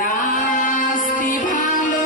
নাস্তি ভালো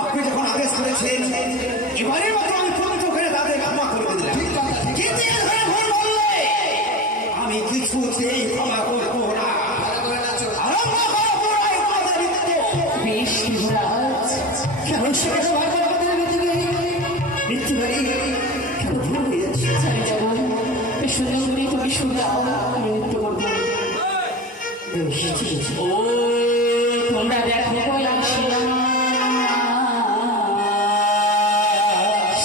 আপনি যখন আদেশ করেছেন এবারের মতো আমি পবিত্র করে তাদের ক্ষমা করে দিলাম, কিন্তু এখানে ভুল বললে আমি কিছুতেই ক্ষমা করবো না। আরম্ভ করো পুরাই তোমাদের নৃত্য। বেশ যুবরাজ, কেমন সেটা ভাবার কথা ভেতরে নৃত্য বাড়ি কেমন ভুল হয়ে যাচ্ছে। চাই যাবো সুন্দর করে তুমি শুনে দাও, আমি নৃত্য করবো। বেশ ঠিক আছে। ও তোমরা দেখো আসিয়া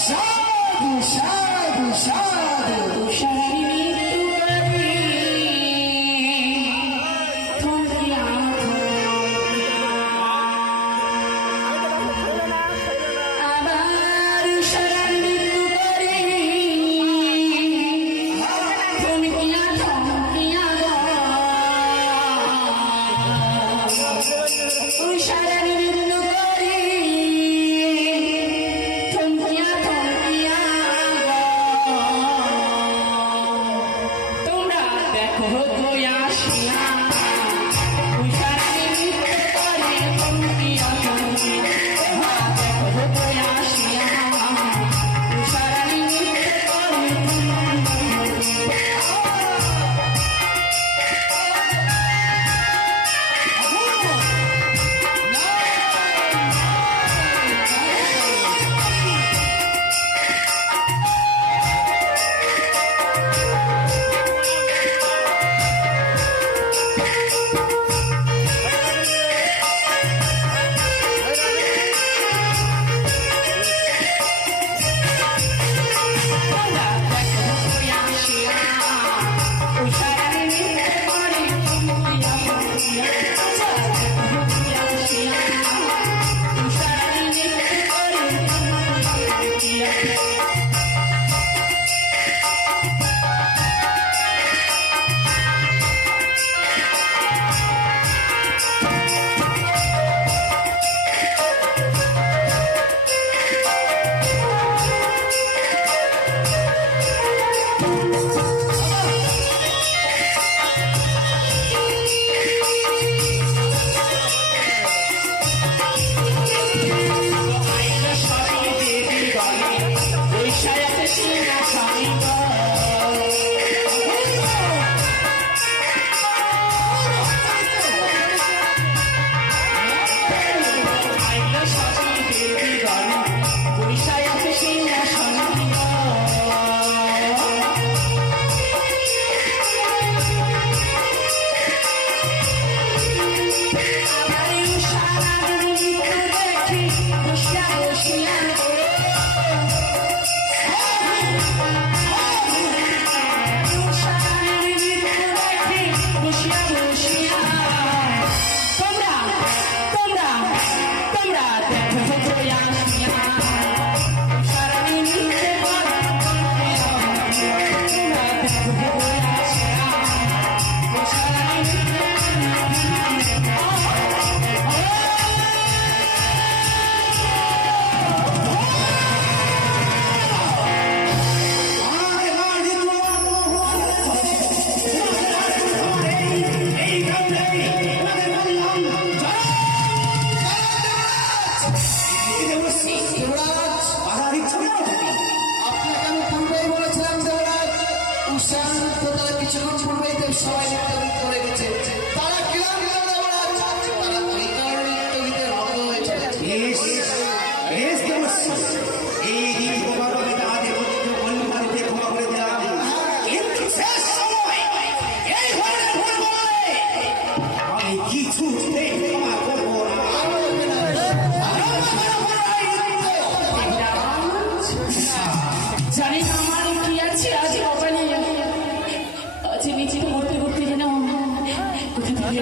সাধু সাধু সাধু তুষারি মৃত্যু করি থমকিয়া আবার সারার মৃত্যু করি থমকিয়া থমকিয়া তুষারের মৃত্যু করি থমকিয়া থমকিয়া তোমরা দেখো তো আসিয়া তুষারের মৃত্যু করি থমকিয়া থমকিয়া দেখো তো আসিয়া তুষারের মৃত্যু করি জানি না আমার কি আছে আজ কপালে, আজ নিজে করতে করতে যেন কোথা থেকে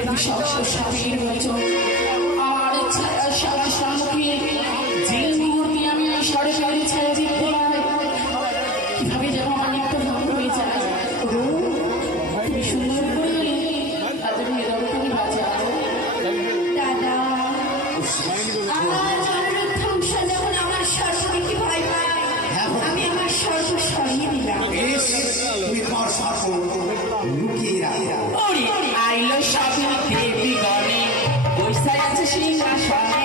সাপের বচন আর ছায়া সারা সামুখে যে মুহূর্তে আমি সরে সরে ছায়া যে ভোলায় কিভাবে যেন আমার একটা ভঙ্গ হয়ে যায়। তুমি সুন্দর করে আজ মেয়েদের বাঁচা দাদা আজ ধ্বংসা যখন আমার সরস্বতীকে ভয় পায় আমি আমার সর্ব সরিয়ে দিলাম। আইলো সব দেবী গণে বৈশাখ আছে সিংহাসনে।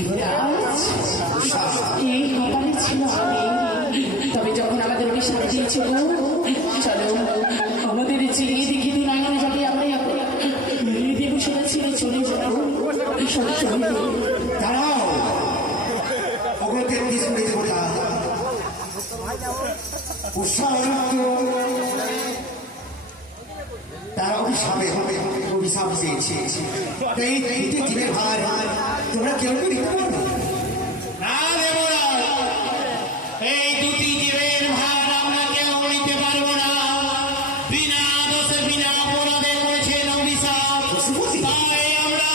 যুবরাজ, এই কপালে ছিল আমি। তবে যখন আমাদের ওকে সাজিয়েছিল, চলো আমাদের চিনিয়ে দেখি দিন আইনে যাবে আমরা দেবসেনা ছেড়ে চলে যাবো। দাঁড়াও, অগ্রতের বিষ্ণু দেবতা তারা অভিশাপ দিয়েছে। এই দুটি জীবের ভার তোমরা কেউ কি নিতে পারবে না দেবরাজ, এই দুটি জীবের ভার আমরা কেউ নিতে পারবো না। বিনা দোষে বিনা অপরাধে করেছেন অভিশাপ। তাই আমরা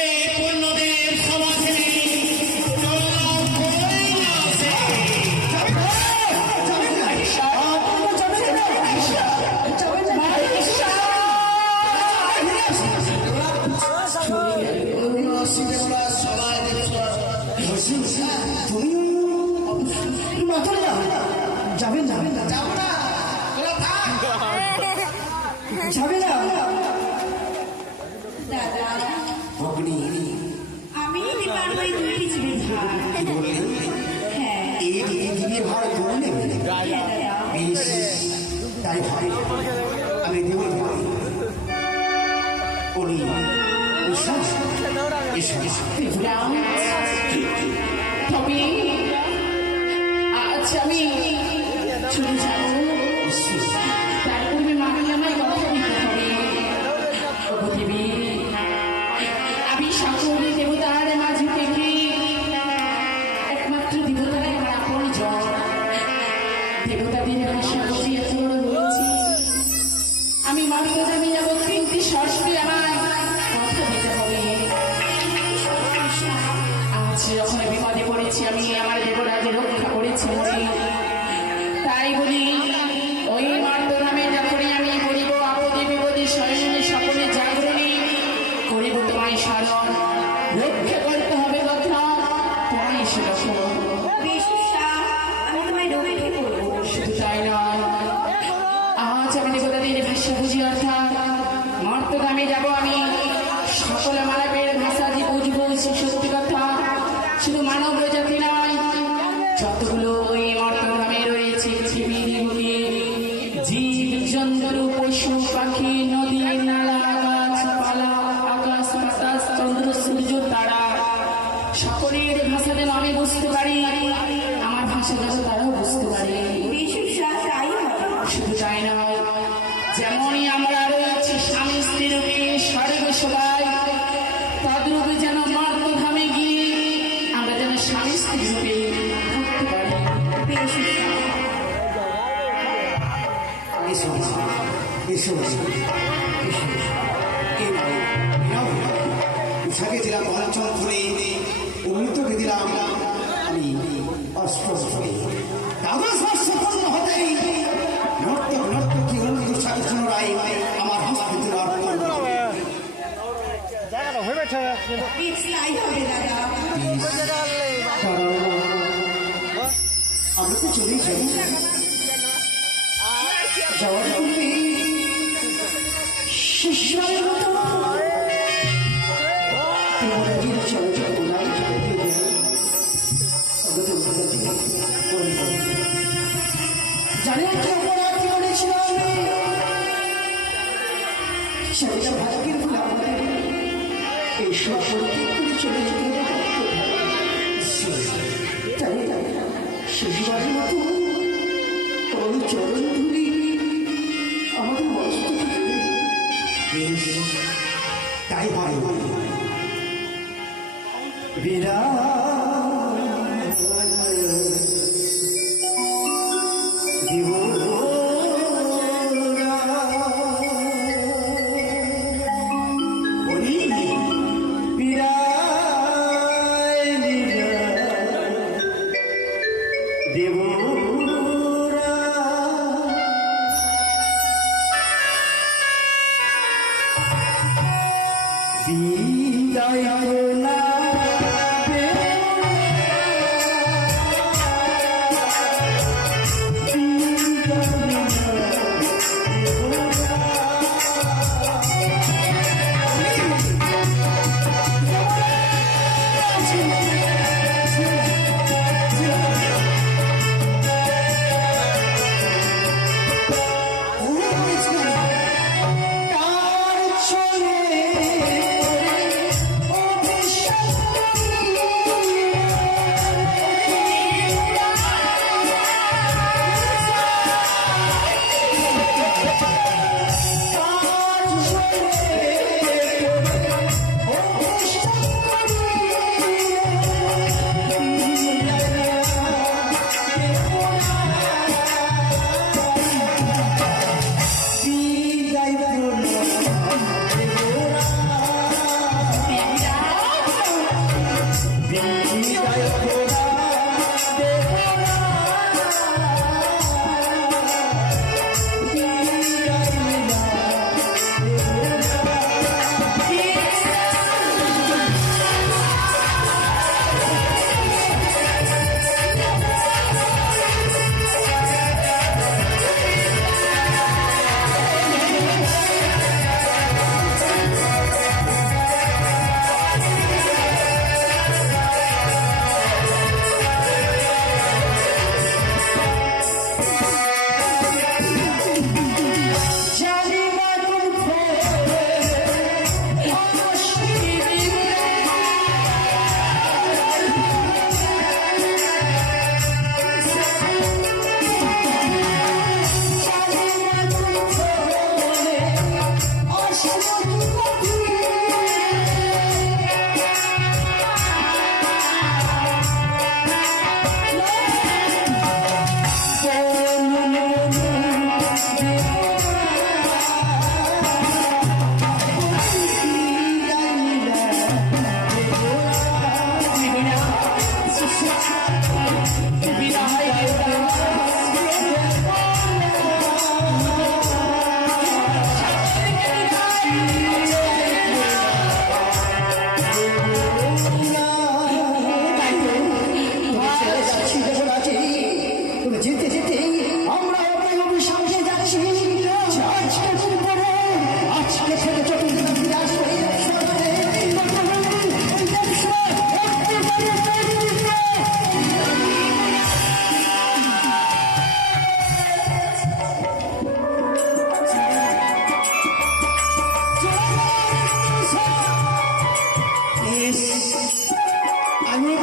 এই পূর্ণদেব সভা ছেড়ে চললাম কৈলাসে। যাবেন যাবেন যাবো না, তোরা থাক। যাবে না দাদা, অগ্নি আমি নিতে পারবো এই দুটি জীবের ভার। কি বললেন? হ্যাঁ এই দুটি জীবের ভার তোমরা নেবে? হ্যাঁ দাদা। বেশ, তাই হয়। আমি দেব তোমায়। উনি এসো এসো এসো। তবে আজ আমি চলে যাবো, তার পূর্বে মাকে আমায় কথা দিতে হবে। ওগো দেবী, আমি সকল দেবতার মাঝে থেকে একমাত্র দেবতারাই আমার আপন জন। দেবতাদের ভাষা বুঝি এত বড় রয়েছি, আমি মাকে আমি যাবো, কিন্তু ষষ্ঠী আমার কথা দিতে হবে। আজ যখন বিপদে পড়েছি, আমি আমার দেবরাজে রক্ষা করেছি, তাই বলি ওই মার্দ নামে যখনই আমি বলিব আপদে বিপদে স্বয়ং সকলে জাগরণী করিব তোমায় স্মরণ, রক্ষা করতে হবে কথা তোমায় সেরকম। শুধু তাই নয়, আজ আমি দেবতাদের ভাষা বুঝি, অর্থাৎ মর্তগামে যাব আমি। সকল মানবের ভাষা যে বুঝবো সে সত্যি কথা, শুধু মানব জাতি নয়, যতগুলো ওই মর্তগামে রয়েছে পৃথিবীর বুকে, জীব জন্তু পশু পাখি নদী নালা গাছপালা আকাশ বাতাস চন্দ্র সূর্য তারা, সকলের ভাষা যেন আমি বুঝতে পারি, আমার ভাষা যেন তারাও বুঝতে পারে। শুধু তাই নয়, যেমনই আমরা রয়েছি স্বামী স্ত্রী রূপে স্বর্গে সবাই, তদ্রূপে যেন মর্তধামে গিয়ে আমরা যেন স্বামী স্ত্রী রূপে থাকতে পারি। এসো এসো এসো উষাকে দিলাম অঞ্চল করে, অমৃতকে দিলাম আমি অস্ত্র। তাদের স্পর্শপূর্ণ হতেই নর্তক নর্তকী অমৃত উষাকে পুনরায় আমার হস্তে দেওয়ার আমরা তো চলেই যাই। যাওয়ার পূর্বে শিষ্যের মতো দেবরাজের চলচল গোলাই জানেন কি অপরাধ করেছিলাম? সেটা ভাগ্যের ভুল, আমাদের এই সব পরিত্যাগ করে চলে যেতে তাই শিশুবারের মতো ওই চরণ ধুলি আমাদের মস্ত তাই হয়। বিরাট দিব বিদায় না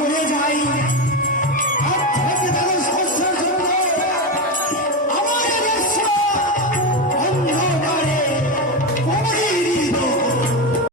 হয়ে যায়